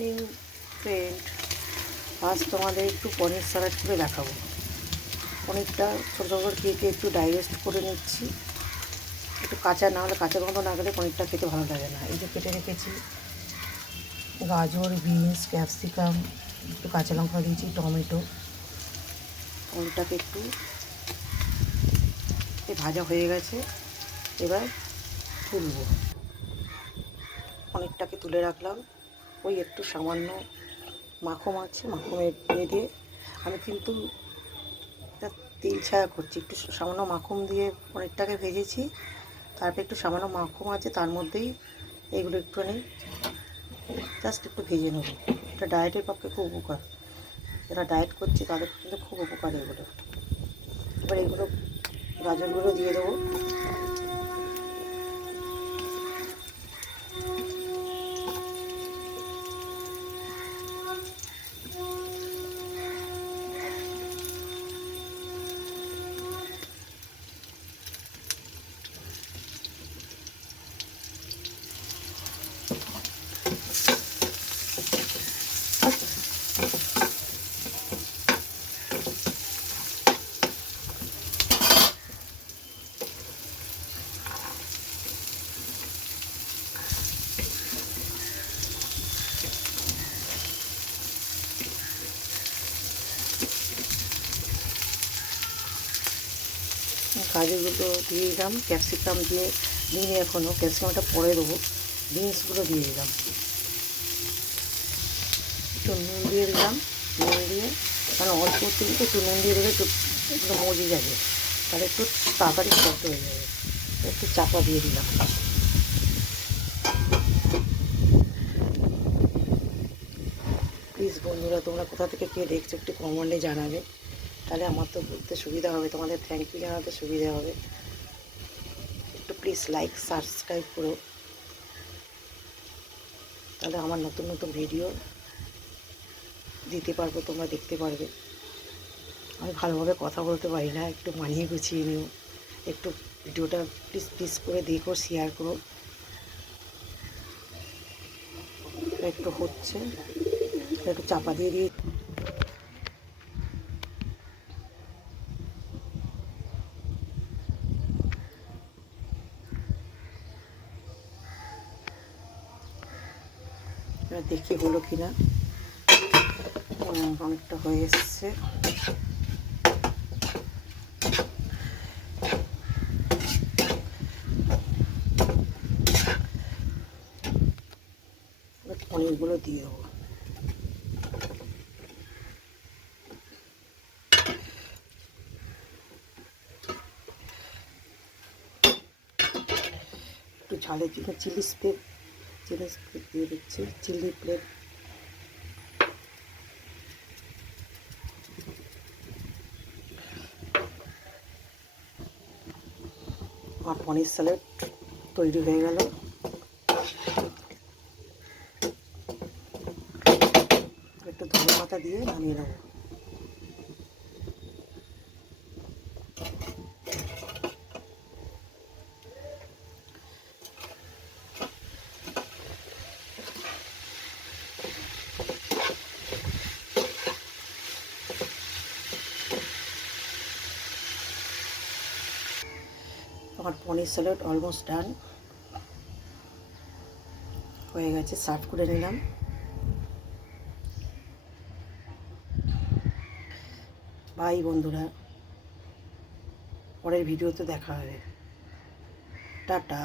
New friend, আজ তোমাদের একটু পনির স্যালাড করে দেখাবো। পনিরটা ছোটো ছোটো করে কেটে একটু ডাইজেস্ট করে নিচ্ছি। একটু কাঁচা না হলে, কাঁচা গন্ধ না গেলে পনিরটা খেতে ভালো লাগে না। এই যে কেটে রেখেছি গাজর, বিনস, ক্যাপসিকাম, একটু কাঁচা লঙ্কা দিয়েছি, টমেটো। পনিরটাকে একটু ভাজা হয়ে গেছে, এবার তুলবো। পনিরটাকে তুলে রাখলাম। ওই একটু সামান্য মাখন আছে, মাখনে দিয়ে আমি কিন্তু তেল ছাড়া করছি। একটু সামান্য মাখন দিয়ে পনিরটাকে ভেজেছি, তারপর একটু সামান্য মাখন আছে, তার মধ্যেই এইগুলো একটুখানি জাস্ট একটু ভেজে নেব। এটা ডায়েটের পক্ষে খুব উপকার, যারা ডায়েট করছে তাদের কিন্তু খুব উপকার এগুলো। এবার এগুলো গাজরগুলো দিয়ে দেবো। গাজরগুলো দিয়ে দিলাম, ক্যাপসিকাম দিয়ে দিইনি এখনও, ক্যাপসিকামটা পরে দেবো। বিনসগুলো দিয়ে দিলাম, একটু নুন দিয়ে দিলাম। নুন দিয়ে মানে অল্প একটু নুন দিয়ে দেবে, একটু মজে যাবে, তাহলে একটু তাড়াতাড়ি সেদ্ধ হয়ে যাবে। একটু চাপা দিয়ে দিলাম। প্লিজ বন্ধুরা, তোমরা কোথা থেকে কে দেখছো একটু কমেন্টে জানাবে, তাহলে আমার তো বলতে সুবিধা হবে, তোমাদের থ্যাংক ইউ জানাতে সুবিধা হবে। একটু প্লিজ লাইক সাবস্ক্রাইব করো, তাহলে আমার নতুন নতুন ভিডিও দিতে পারবো, তোমরা দেখতে পারবে। আমি ভালোভাবে কথা বলতে পারি না, একটু মানিয়ে গুছিয়ে নিও। একটু ভিডিওটা প্লিজ প্লিজ করে দেখো, শেয়ার করো। একটু হচ্ছে, একটু চাপা দিয়ে দিয়ে এবার দেখি হলো কি না। অনেকটা হয়ে এসছে। পনিরগুলো দিয়ে দেবো। একটু ঝালের জন্য চিলি স্প্রেড দিয়ে দিচ্ছি, চিলি প্লেট। আর পনির স্যালাড তৈরি হয়ে গেল। একটু ধনে পাতা দিয়ে নামিয়ে নেব। আমার পনির স্যালাড অলমোস্ট ডান হয়ে গেছে, সার্ভ করে নিলাম। বাই বন্ধুরা, পরের ভিডিওতে দেখা হবে। টাটা।